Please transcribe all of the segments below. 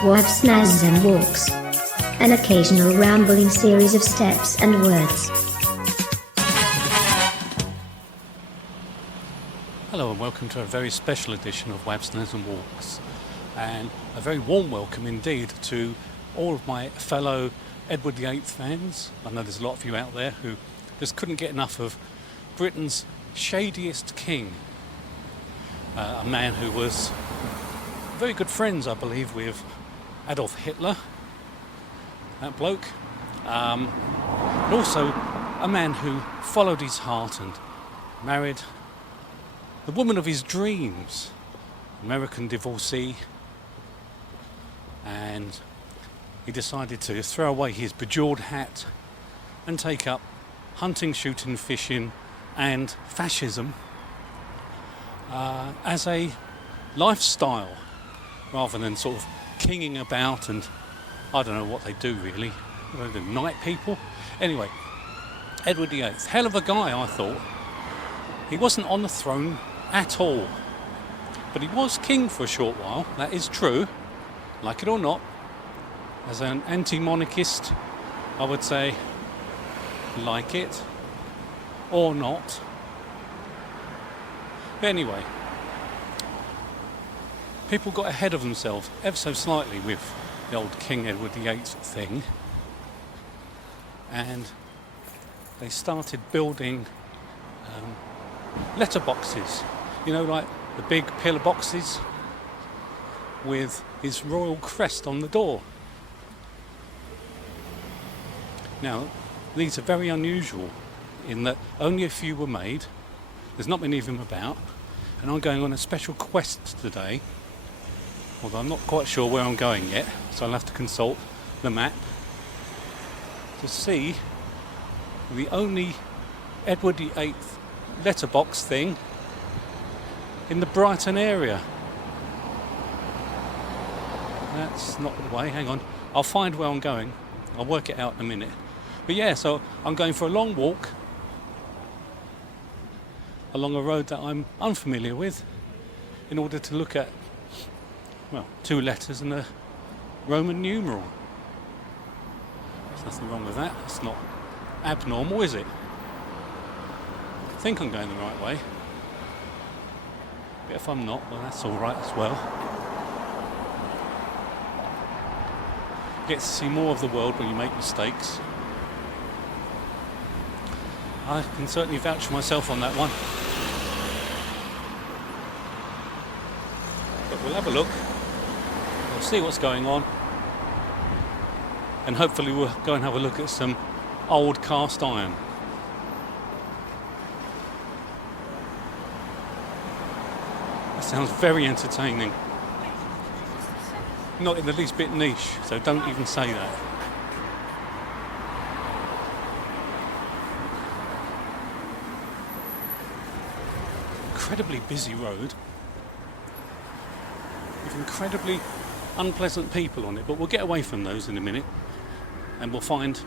Wabsnazsm walks. An occasional rambling series of steps and words. Hello and welcome to a very special edition of Wabsnazsm Walks, and a very warm welcome indeed to all of my fellow Edward VIII fans. I know there's a lot of you out there who just couldn't get enough of Britain's shadiest king, a man who was very good friends, I believe, with Adolf Hitler, that bloke, and also a man who followed his heart and married the woman of his dreams, American divorcee, and he decided to throw away his bejeweled hat and take up hunting, shooting, fishing and fascism as a lifestyle rather than sort of kinging about, and I don't know what they do really. What do they do, knight people? Anyway, Edward VIII, hell of a guy, I thought. He wasn't on the throne at all, but he was king for a short while, that is true, like it or not. As an anti-monarchist, I would say, like it or not. But anyway, people got ahead of themselves ever so slightly with the old King Edward VIII thing, and they started building letterboxes, you know, like the big pillar boxes with his royal crest on the door. Now, these are very unusual in that only a few were made. There's not many of them about, and I'm going on a special quest today, although I'm not quite sure where I'm going yet, so I'll have to consult the map to see the only Edward VIII letterbox thing in the Brighton area. That's not the way, hang on, I'll find where I'm going, I'll work it out in a minute. But yeah, so I'm going for a long walk along a road that I'm unfamiliar with in order to look at, well, 2 letters and a Roman numeral. There's nothing wrong with that. It's not abnormal, is it? I think I'm going the right way. But if I'm not, well, that's all right as well. You get to see more of the world when you make mistakes. I can certainly vouch for myself on that one. But we'll have a look. We'll see what's going on, and hopefully we'll go and have a look at some old cast iron. That sounds very entertaining. Not in the least bit niche, so don't even say that. Incredibly busy road with incredibly unpleasant people on it, but we'll get away from those in a minute and we'll find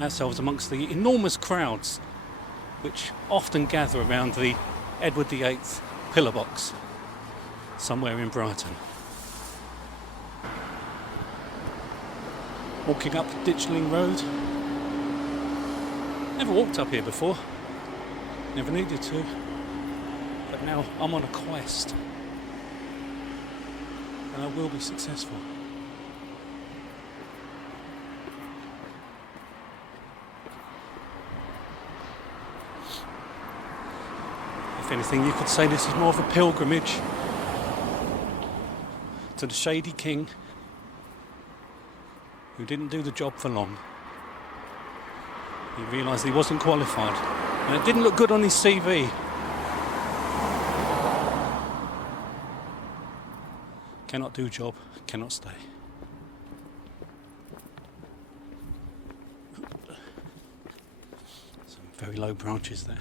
ourselves amongst the enormous crowds which often gather around the Edward VIII pillar box somewhere in Brighton. Walking up Ditchling Road. Never walked up here before, never needed to, but now I'm on a quest and I will be successful. If anything, you could say this is more of a pilgrimage to the shady king who didn't do the job for long. He realised he wasn't qualified, and it didn't look good on his CV. Cannot do job, cannot stay. Some very low branches there.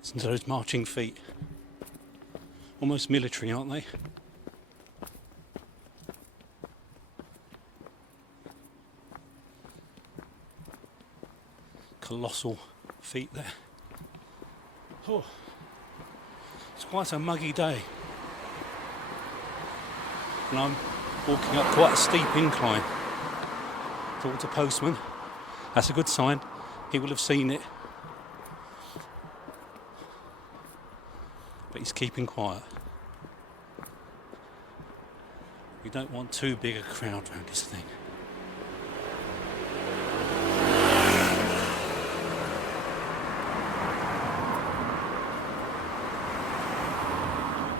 Listen to those marching feet. Almost military, aren't they? Colossal feet there. Oh. It's quite a muggy day. And I'm walking up quite a steep incline towards a postman. That's a good sign. He will have seen it. But he's keeping quiet. You don't want too big a crowd around this thing.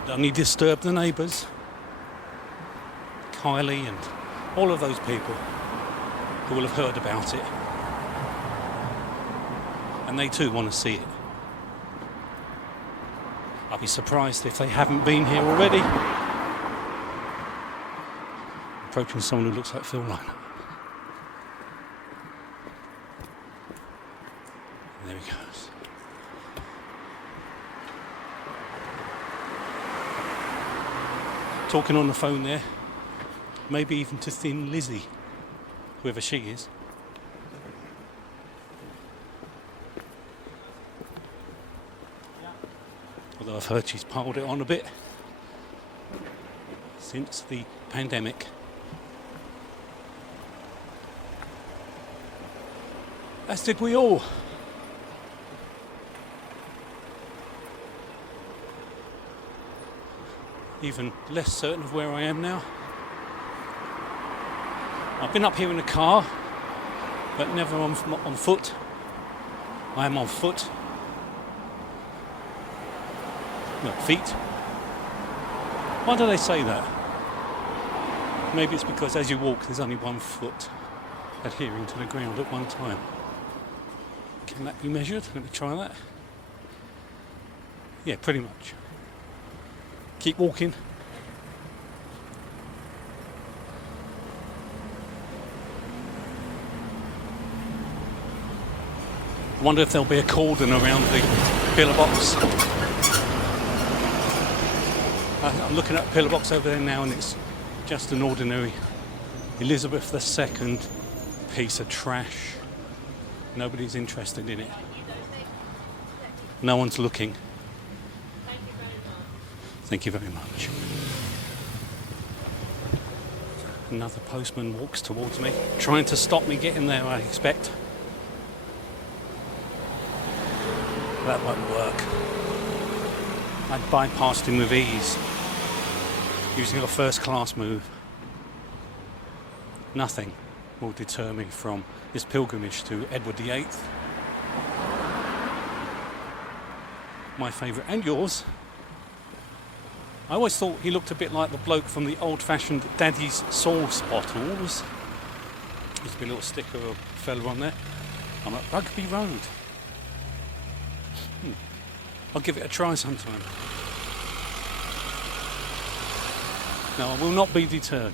Don't need to disturb the neighbours. Kylie and all of those people who will have heard about it. And they too want to see it. I'll be surprised if they haven't been here already. Approaching someone who looks like Phil Lynott. There he goes. Talking on the phone there. Maybe even to Thin Lizzie, whoever she is. Although I've heard she's piled it on a bit since the pandemic. As did we all. Even less certain of where I am now. I've been up here in a car, but never on foot. I am on foot. No, feet. Why do they say that? Maybe it's because as you walk, there's only one foot adhering to the ground at one time. Can that be measured? Let me try that. Yeah, pretty much. Keep walking. I wonder if there'll be a cordon around the pillar box. I'm looking at a pillar box over there now, and it's just an ordinary Elizabeth II piece of trash. Nobody's interested in it. No one's looking. Thank you very much. Another postman walks towards me, trying to stop me getting there, I expect. That won't work. I bypassed him with ease, using a first-class move. Nothing will deter me from this pilgrimage to Edward VIII. My favourite, and yours. I always thought he looked a bit like the bloke from the old-fashioned Daddy's sauce bottles. There's a little sticker of a fella on there. I'm at Rugby Road. I'll give it a try sometime. No, I will not be deterred.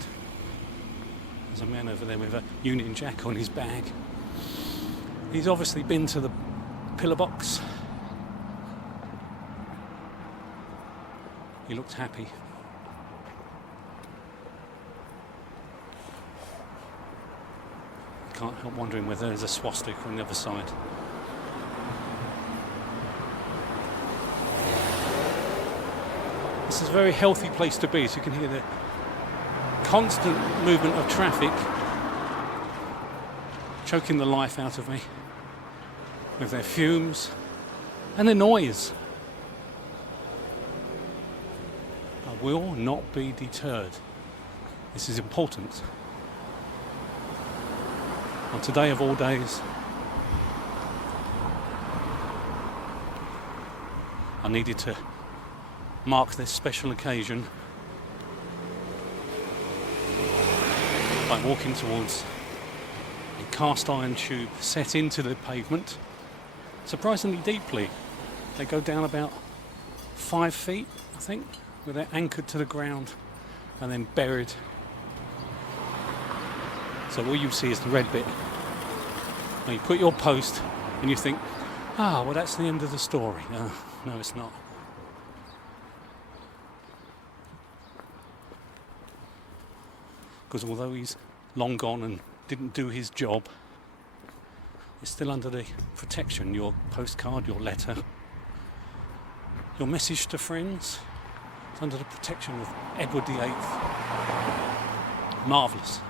There's a man over there with a Union Jack on his bag. He's obviously been to the pillar box. He looked happy. Can't help wondering whether there's a swastika on the other side. This is a very healthy place to be, so you can hear the constant movement of traffic choking the life out of me with their fumes and their noise. I will not be deterred. This is important. On today of all days, I needed to mark this special occasion by walking towards a cast iron tube set into the pavement surprisingly deeply. They go down about 5 feet, I think, where they're anchored to the ground and then buried. So all you see is the red bit. Now you put your post and you think, well, that's the end of the story. No, it's not. Because although he's long gone and didn't do his job, it's still under the protection, your postcard, your letter. Your message to friends? It's under the protection of Edward VIII. Marvellous.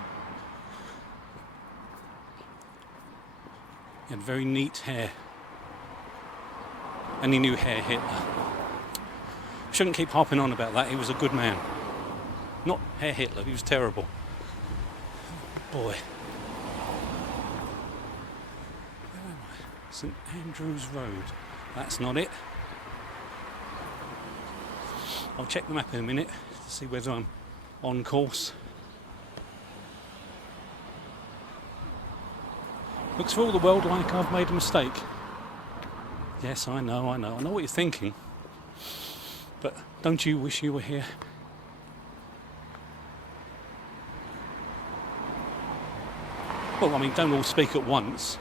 He had very neat hair. And he knew Herr Hitler. Shouldn't keep harping on about that, he was a good man. Not Herr Hitler, he was terrible. Boy. Where am I? St Andrews Road. That's not it. I'll check the map in a minute to see whether I'm on course. Looks for all the world like I've made a mistake. Yes, I know what you're thinking. But don't you wish you were here? Well, I mean, don't all speak at once.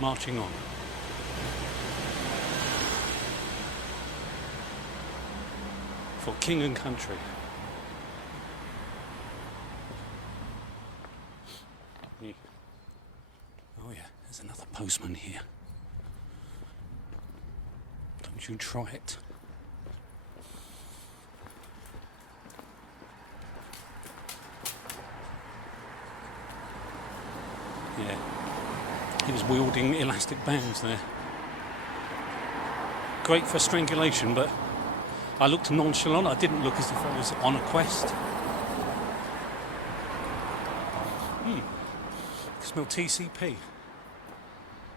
Marching on. For king and country. Yeah. Oh yeah, there's another postman here. Don't you try it. Yeah, he was wielding elastic bands there. Great for strangulation, but I looked nonchalant. I didn't look as if I was on a quest. I smell TCP.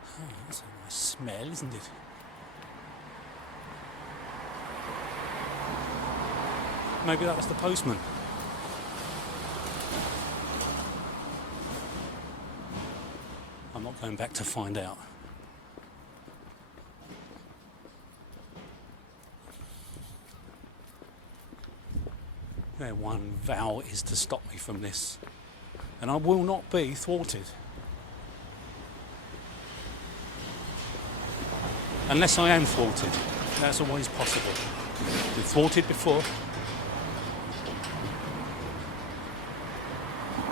Oh, that's a nice smell, isn't it? Maybe that was the postman. I'm not going back to find out. Their one vow is to stop me from this, and I will not be thwarted. Unless I am thwarted. That's always possible. Been thwarted before.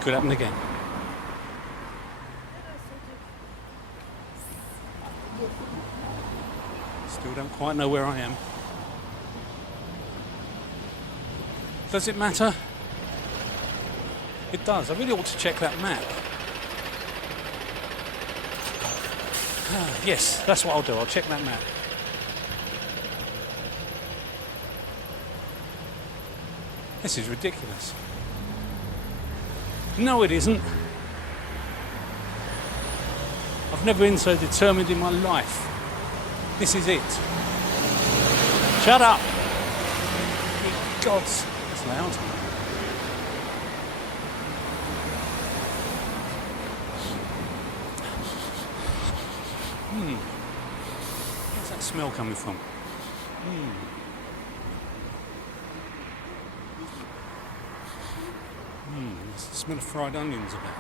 Could happen again. Still don't quite know where I am. Does it matter? It does. I really ought to check that map. Yes, that's what I'll do. I'll check that map. This is ridiculous. No, it isn't. I've never been so determined in my life. This is it. Shut up! Good gods, that's loud. Where's that smell coming from? There's the smell of fried onions about.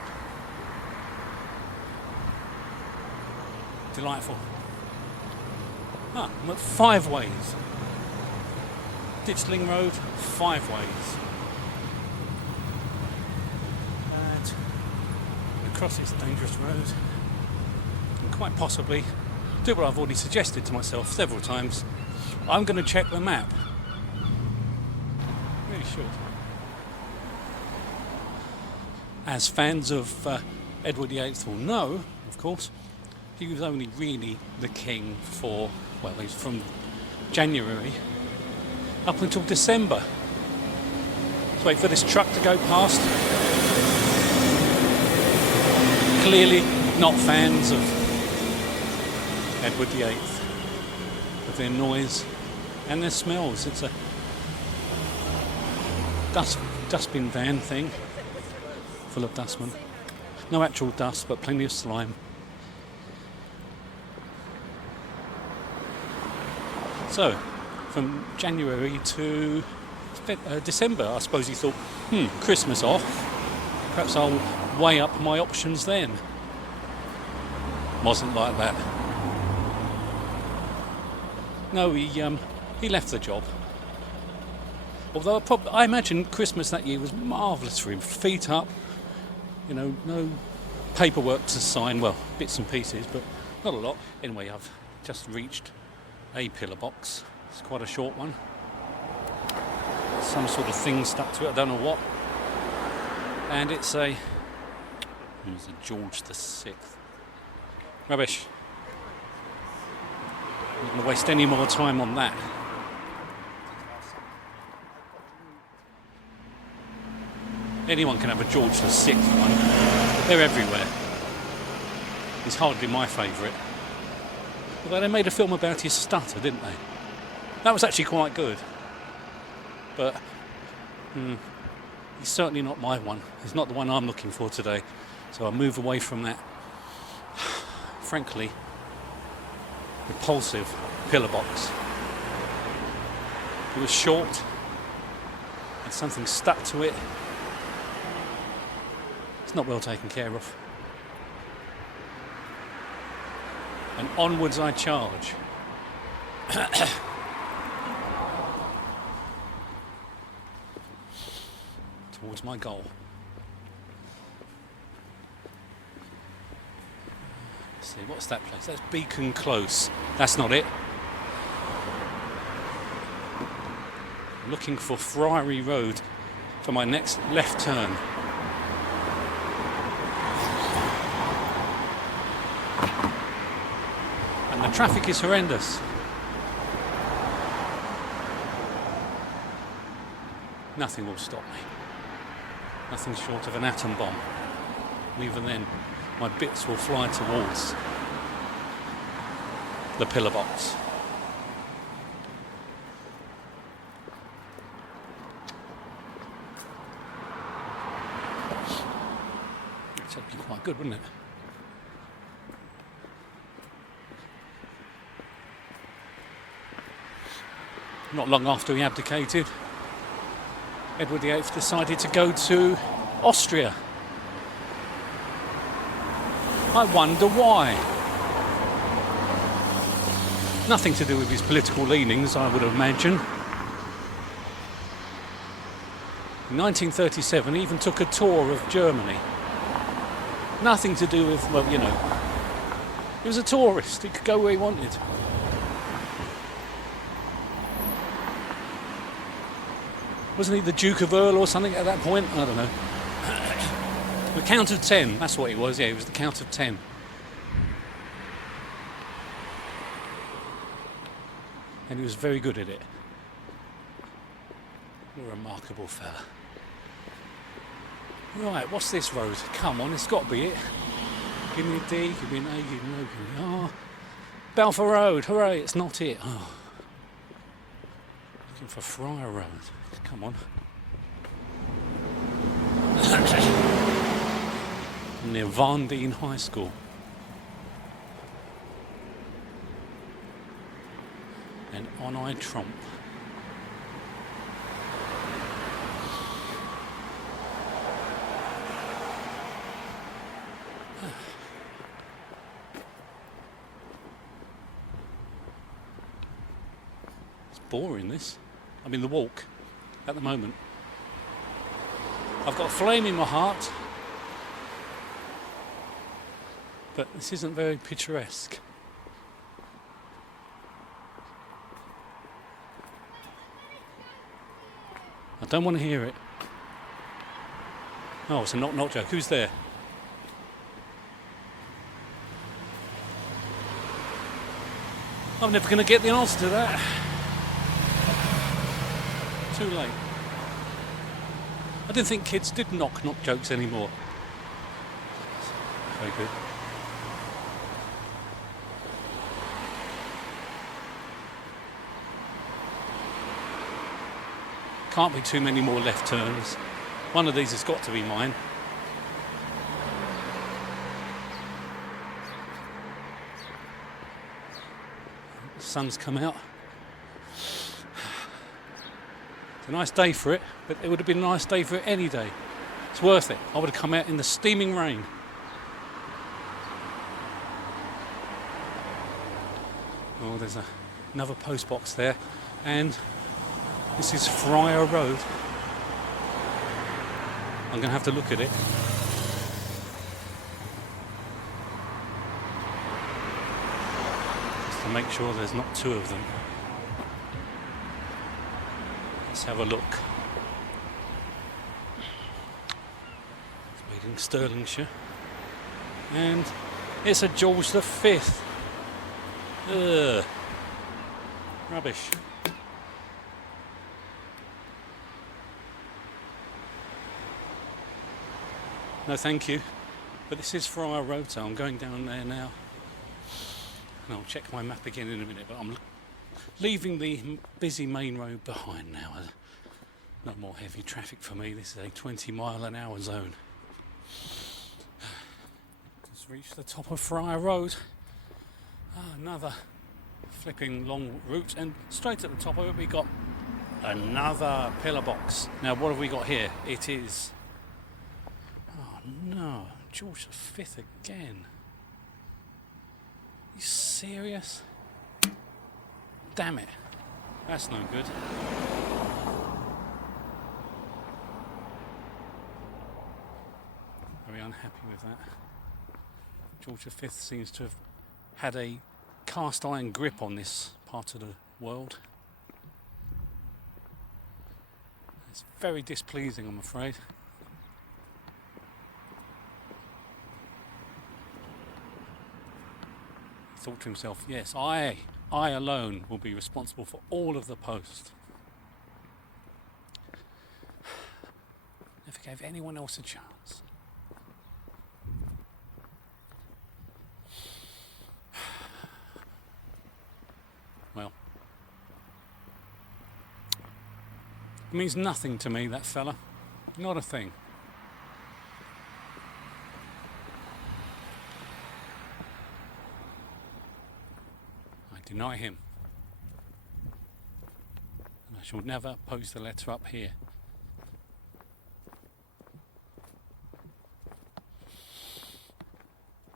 Delightful. I'm at 5 ways. Ditchling Road, 5 ways. And across this dangerous road. And quite possibly do what I've already suggested to myself several times. I'm going to check the map. Really should. As fans of Edward VIII will know, of course, he was only really the king for, well, he was from January up until December. Let's wait for this truck to go past. Clearly not fans of Edward VIII, of their noise and their smells. It's a dustbin van thing, full of dustmen. No actual dust, but plenty of slime. So, from January to December, I suppose he thought, Christmas off, perhaps I'll weigh up my options then. Wasn't like that. No, he left the job. Although I imagine Christmas that year was marvellous for him. Feet up, no paperwork to sign, well, bits and pieces, but Not a lot. Anyway, I've just reached a pillar box. It's quite a short one. Some sort of thing stuck to it, I don't know what. And it's a George VI. Rubbish. I'm not going to waste any more time on that. Anyone can have a George VI one, but they're everywhere. He's hardly my favourite. Although they made a film about his stutter, didn't they? That was actually quite good. But he's certainly not my one. He's not the one I'm looking for today. So I'll move away from that, frankly, repulsive pillar box. It was short, and something stuck to it. It's not well taken care of. And onwards I charge. Towards my goal. Let's see, what's that place? That's Beacon Close. That's not it. I'm looking for Friary Road for my next left turn. And the traffic is horrendous. Nothing will stop me. Nothing short of an atom bomb. And even then, my bits will fly towards the pillar box. That'd be quite good, wouldn't it? Not long after he abdicated, Edward VIII decided to go to Austria. I wonder why. Nothing to do with his political leanings, I would imagine. In 1937, he even took a tour of Germany. Nothing to do with, well, you know, he was a tourist, he could go where he wanted. Wasn't he the Duke of Earl or something at that point? I don't know. The Count of 10, that's what he was, yeah, he was the Count of 10. And he was very good at it. A remarkable fella. Right, what's this road? Come on, it's got to be it. Give me a D, give me an A, give me an O, give me an R. Balfour Road, hooray, it's not it. Oh. Looking for Friar Road. Come on. Near Varndine High School. And on I tromp. It's boring, this. I mean, the walk at the moment. I've got a flame in my heart, but this isn't very picturesque. I don't want to hear it. Oh, it's a knock-knock joke. Who's there? I'm never going to get the answer to that. Too late. I didn't think kids did knock-knock jokes anymore. Very good. Can't be too many more left turns. One of these has got to be mine. The sun's come out. A nice day for it, but it would have been a nice day for it any day. It's worth it. I would have come out in the steaming rain. Oh, there's another post box there, and this is Friar Road. I'm going to have to look at it. to make sure there's not two of them. Let's have a look. It's made in Stirlingshire. And it's a George V. Ugh. Rubbish. No thank you. But this is Friar Road, so I'm going down there now. And I'll check my map again in a minute, but I'm leaving the busy main road behind now. No more heavy traffic for me. This is a 20-mile-an-hour zone. Just reached the top of Friar Road. Another flipping long route, and straight at the top of it we got another pillar box. Now what have we got here? It is... oh no, George V again. Are you serious? Damn it. That's no good. Very unhappy with that. George V seems to have had a cast iron grip on this part of the world. It's very displeasing, I'm afraid. He thought to himself, yes, I alone will be responsible for all of the post. Never gave anyone else a chance. Well, it means nothing to me, that fella. Not a thing. I deny him. And I shall never post the letter up here.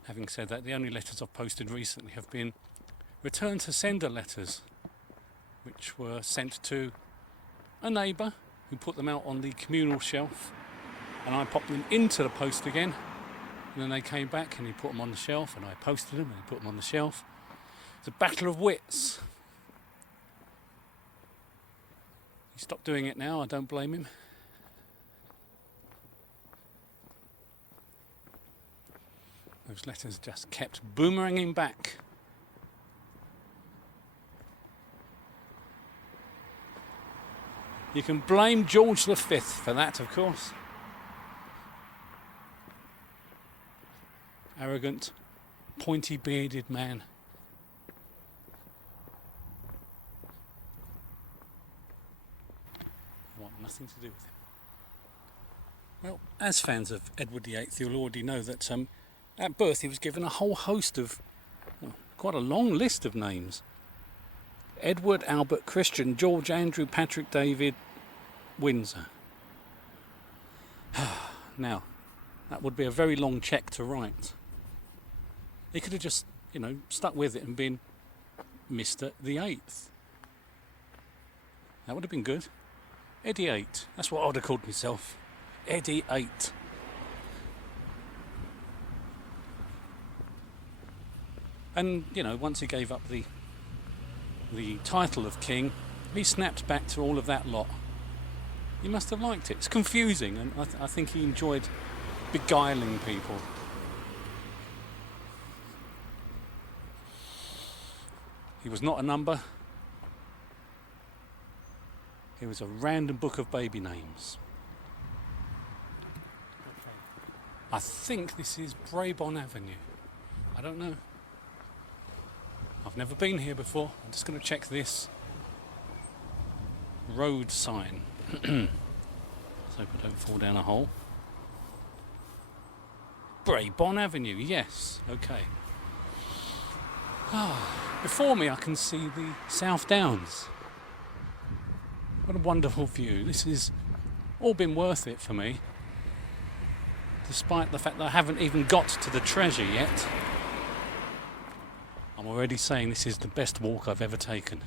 Having said that, the only letters I've posted recently have been return to sender letters, which were sent to a neighbour who put them out on the communal shelf, and I popped them into the post again, and then they came back and he put them on the shelf, and I posted them and he put them on the shelf. It's a battle of wits. He stopped doing it now, I don't blame him. Those letters just kept boomeranging back. You can blame George V for that, of course. Arrogant, pointy-bearded man. I want nothing to do with him. Well, as fans of Edward VIII, you'll already know that at birth he was given a whole host of, well, quite a long list of names. Edward, Albert, Christian, George, Andrew, Patrick, David, Windsor. Now, that would be a very long cheque to write. He could have just, stuck with it and been Mr. VIII. That would have been good. Eddie VIII. That's what I would have called myself. Eddie VIII. And, once he gave up the title of king, he snapped back to all of that lot. He must have liked it. It's confusing, and I think he enjoyed beguiling people. He was not a number. He was a random book of baby names. I think this is Brighton Avenue. I don't know. I've never been here before. I'm just going to check this road sign. Let's hope I don't fall down a hole. Brighton Avenue, yes, okay. Before me I can see the South Downs. What a wonderful view. This has all been worth it for me, despite the fact that I haven't even got to the treasure yet. I'm already saying this is the best walk I've ever taken.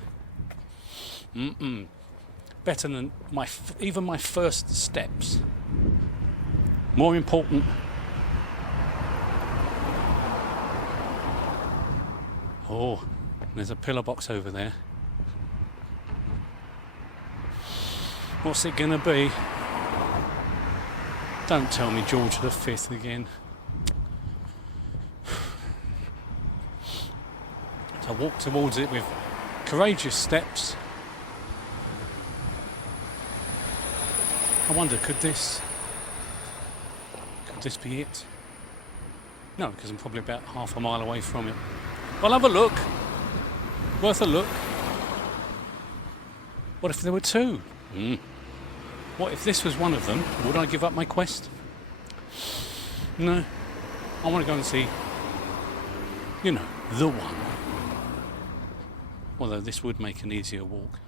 Better than even my first steps. More important. Oh, there's a pillar box over there. What's it gonna be? Don't tell me George V again. So I walk towards it with courageous steps. I wonder, could this be it? No, because I'm probably about half a mile away from it. I'll have a look. Worth a look. What if there were two? What if this was one of them? Would I give up my quest? No. I want to go and see, you know, the one. Although this would make an easier walk.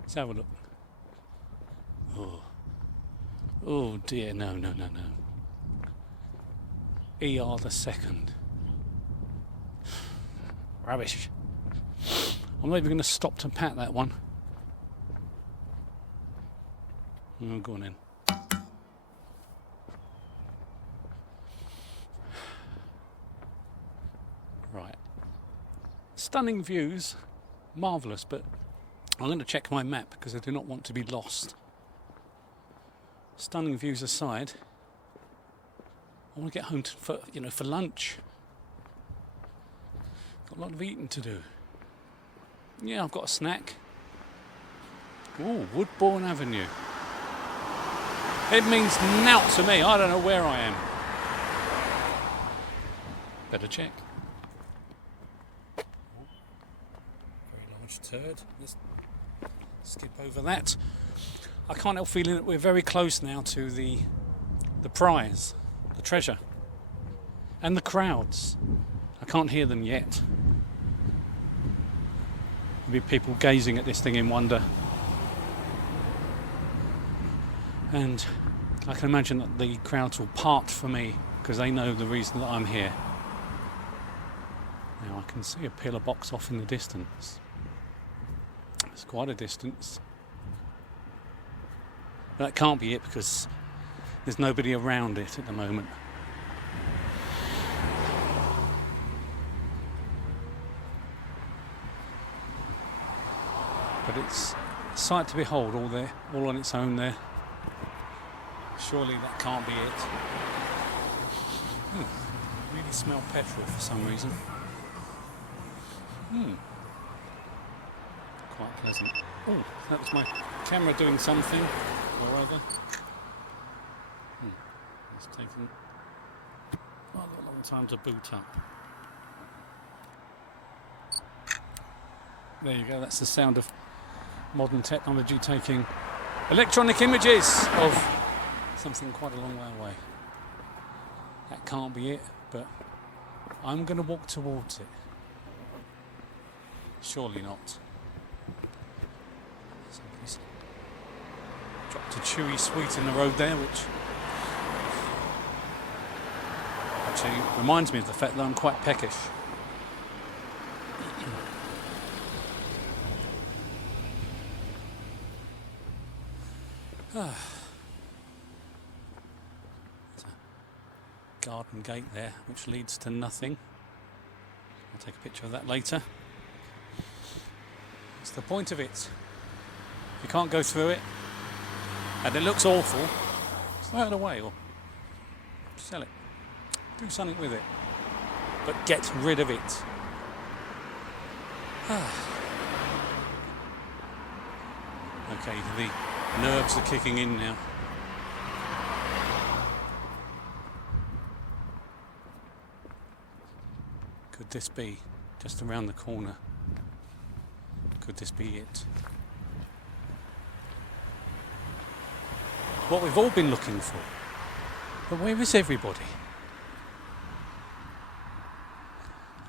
Let's have a look. Oh dear, no. ER the second. Rubbish. I'm not even going to stop to pat that one. Oh, go on then. Right. Stunning views. Marvellous, but I'm going to check my map because I do not want to be lost. Stunning views aside, I want to get home for lunch. Got a lot of eating to do. Yeah, I've got a snack. Oh, Woodbourne Avenue. It means nout to me. I don't know where I am. Better check. Very large turd. Let's skip over that. I can't help feeling that we're very close now to the prize, the treasure, and the crowds. I can't hear them yet. There'll be people gazing at this thing in wonder. And I can imagine that the crowds will part for me because they know the reason that I'm here. Now I can see a pillar box off in the distance. It's quite a distance. That can't be it because there's nobody around it at the moment. But it's a sight to behold, all on its own there. Surely that can't be it. Really smell petrol for some reason. Quite pleasant. Oh, that was my camera doing something or other. It's taken quite a long time to boot up. There you go, that's the sound of modern technology taking electronic images of something quite a long way away. That can't be it, but I'm going to walk towards it. Surely not. Somebody's dropped a chewy sweet in the road there, which actually reminds me of the fact that I'm quite peckish. There's a garden gate there which leads to nothing. I'll take a picture of that later. What's the point of it? If you can't go through it and it looks awful, throw it away or sell it. Do something with it. But get rid of it. Okay, the nerves are kicking in now. Could this be just around the corner? Could this be it? What we've all been looking for. But where is everybody?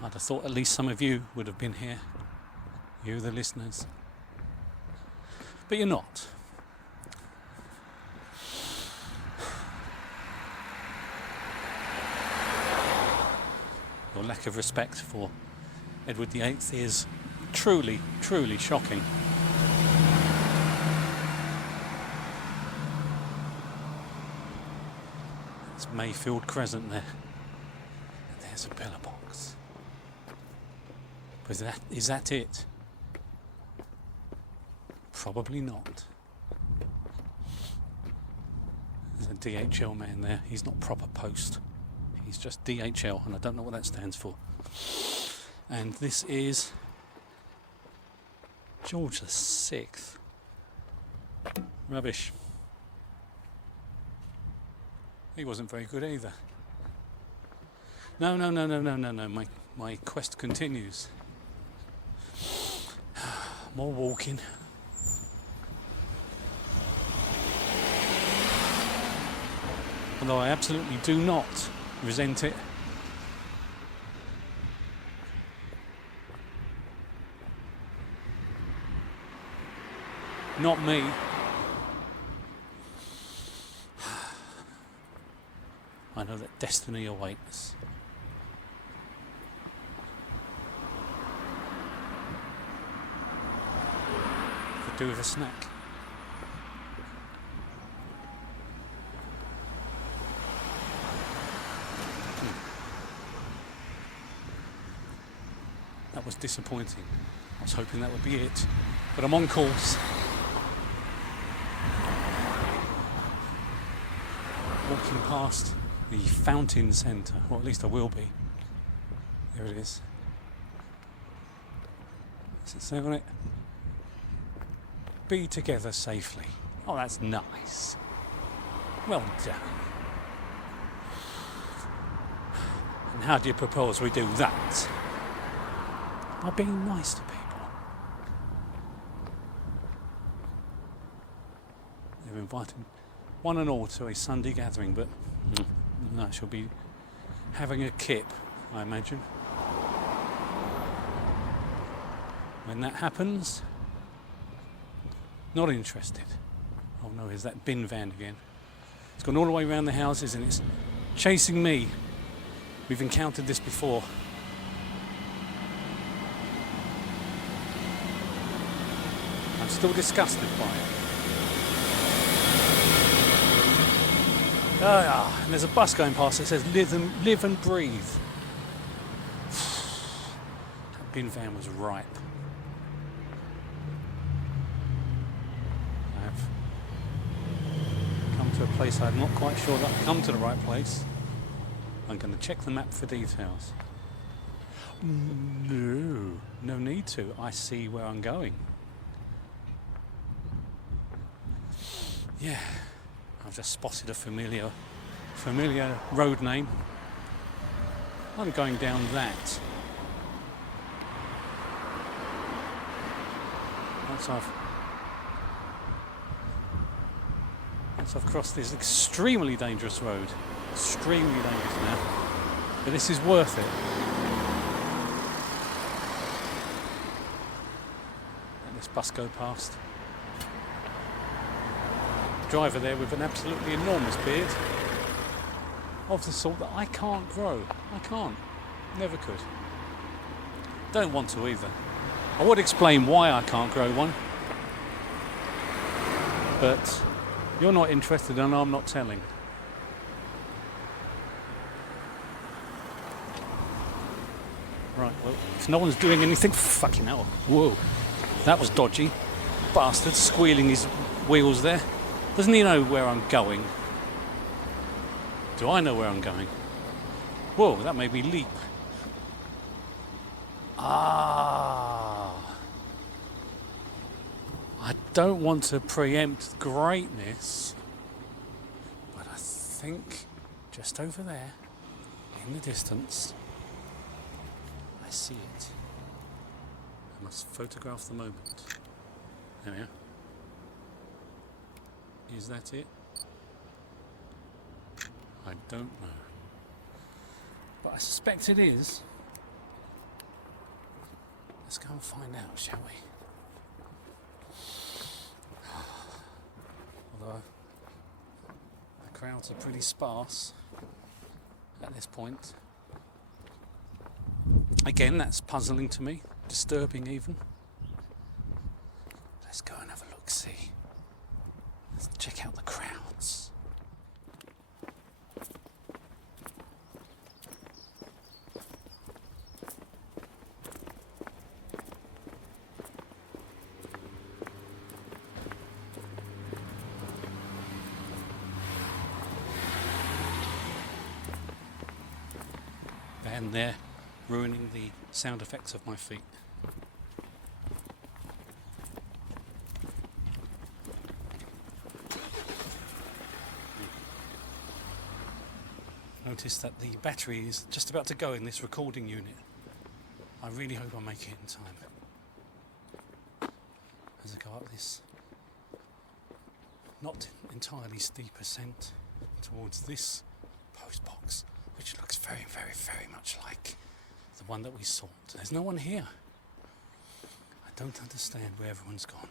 I'd have thought at least some of you would have been here. You, the listeners. But you're not. Your lack of respect for Edward VIII is truly, truly shocking. It's Mayfield Crescent there. And there's a pillar box. But is that it? Probably not. There's a DHL man there. He's not proper post. He's just DHL, and I don't know what that stands for. And this is George VI. Rubbish. He wasn't very good either. No. My quest continues. More walking. Although I absolutely do not resent it. Not me. I know that destiny awaits. Could do with a snack. That was disappointing. I was hoping that would be it, but I'm on course. Walking past the Fountain Centre, or at least I will be. There it is. Does it say on it? Be together safely. Oh, that's nice. Well done. And how do you propose we do that? By being nice to people. They're inviting one and all to a Sunday gathering, but I shall be having a kip, I imagine. When that happens, not interested. Oh no, here's that bin van again. It's gone all the way around the houses and it's chasing me. We've encountered this before. I'm still disgusted by it. And there's a bus going past that says live and breathe. That bin van was ripe. I've come to a place I'm not quite sure that I've come to the right place. I'm going to check the map for details. No need to. I see where I'm going. Yeah, I've just spotted a familiar road name. I'm going down that. Once I've crossed this extremely dangerous road. Extremely dangerous now. But this is worth it. Let this bus go past. Driver there with an absolutely enormous beard of the sort that I can't grow. I can't. Never could. Don't want to either. I would explain why I can't grow one, but you're not interested and I'm not telling. Right, well, if no one's doing anything, fucking hell. Whoa, that was dodgy. Bastard squealing his wheels there. Doesn't he know where I'm going? Do I know where I'm going? Whoa, that made me leap. I don't want to preempt greatness, but I think just over there, in the distance, I see it. I must photograph the moment. There we are. Is that it? I don't know. But I suspect it is. Let's go and find out, shall we? Although the crowds are pretty sparse at this point. Again, that's puzzling to me, disturbing even. Let's go and have a look-see. Let's check out the crowds. and they're ruining the sound effects of my feet. Notice that the battery is just about to go in this recording unit. I really hope I make it in time. As I go up this not entirely steep ascent towards this post box, which looks very, very, very much like the one that we sought. There's no one here. I don't understand where everyone's gone,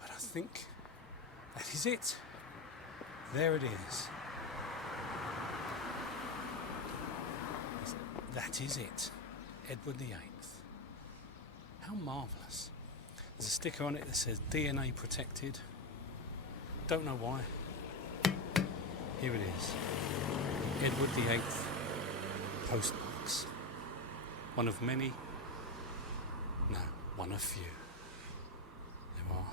but I think that is it. There it is. That is it. Edward VIII. How marvellous. There's a sticker on it that says DNA protected. Don't know why. Here it is. Edward VIII postbox. One of many. No, one of few. There are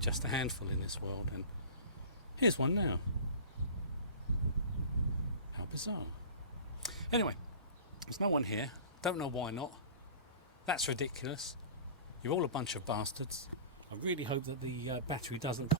just a handful in this world, and here's one now. How bizarre. Anyway, there's no one here. Don't know why not. That's ridiculous. You're all a bunch of bastards. I really hope that the battery doesn't